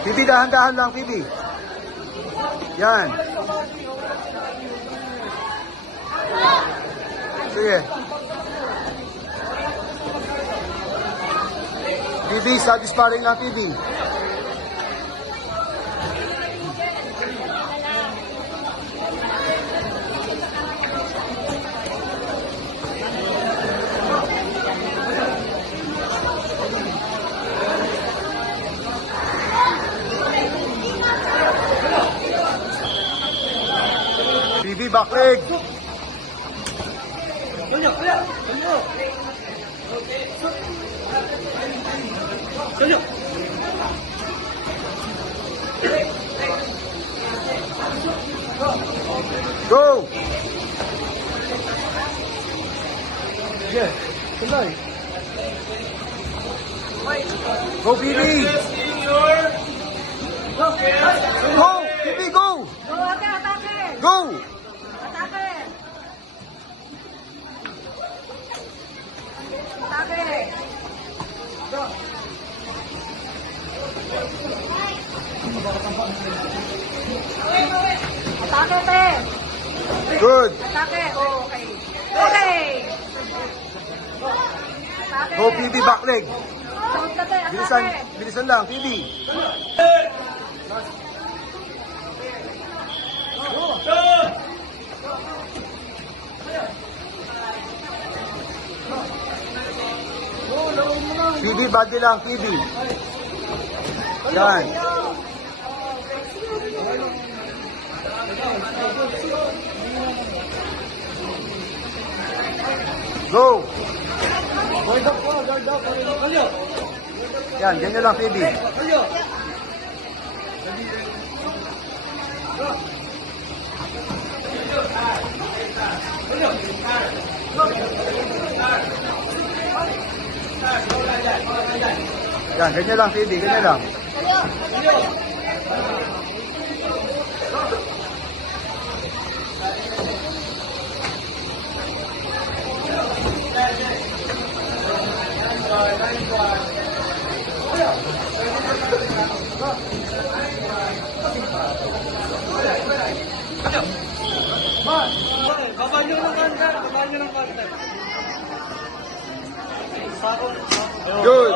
Pibi, dahan-dahan lang, Pibi. Yan. Sige. Pibi, satisfying lang, Pibi. Pibi, back leg. Go. Yeah, sandali. Go, Pibi. Go, Pibi, go. Go. Atake, te. Good. Atake, okay. Okay. Atake. Go, Pibi, back leg. Sunod ka, te. Bilisan, Atake. bilisan lang, Pibi. Pibi, body lang, Pibi. Yan. Go. Yan, ganyan lang, Pibi. Yan, ganyan lang, Pibi, ganyan lang. Good.